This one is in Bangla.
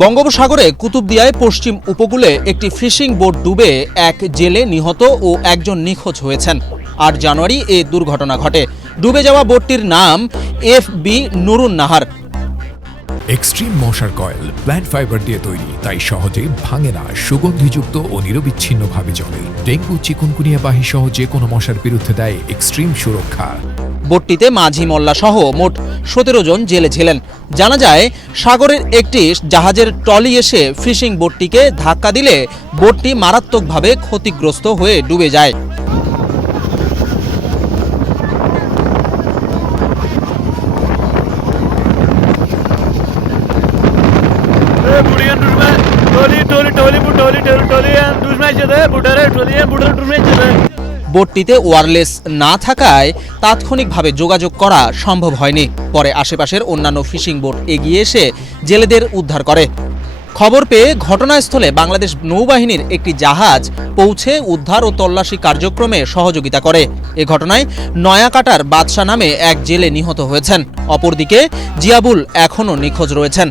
বঙ্গোপসাগরে কুতুবদিয়ায় পশ্চিম উপকূলে একটি ফিশিং বোট ডুবে এক জেলে নিহত ও একজন নিখোঁজ হয়েছেন। ৮ জানুয়ারি এ দুর্ঘটনা ঘটে। ডুবে যাওয়া বোটটির নাম FB নুরুন নাহার। এক্সট্রিম মশার কয়েল প্ল্যান্ট ফাইবার দিয়ে তৈরি, তাই সহজে ভাঙে না, সুগন্ধিযুক্ত ও নিরবিচ্ছিন্নভাবে জ্বলে। ডেঙ্গু, চিকুনগুনিয়া বাহি সহ যে কোনো মশার বিরুদ্ধে দেয় এক্সট্রিম সুরক্ষা। বোটটিতে মাঝি মোল্লা সহ মোট ১৭ জন জেলে ছিলেন। জানা যায়, সাগরের একটি জাহাজের ট্রলি এসে ফিশিং বোটটিকে ধাক্কা দিলে বোটটি মারাত্মকভাবে ক্ষতিগ্রস্ত হয়ে ডুবে যায়। বোটটিতে ওয়্যারলেস না থাকায় তাৎক্ষণিকভাবে যোগাযোগ করা সম্ভব হয়নি। পরে আশেপাশের অন্যান্য ফিশিং বোট এগিয়ে এসে জেলেদের উদ্ধার করে। খবর পেয়ে ঘটনাস্থলে বাংলাদেশ নৌবাহিনীর একটি জাহাজ পৌঁছে উদ্ধার ও তল্লাশি কার্যক্রমে সহযোগিতা করে। এ ঘটনায় নয়াকাটার বাদশা নামে এক জেলে নিহত হয়েছেন। অপরদিকে জিয়াবুল এখনও নিখোঁজ রয়েছেন।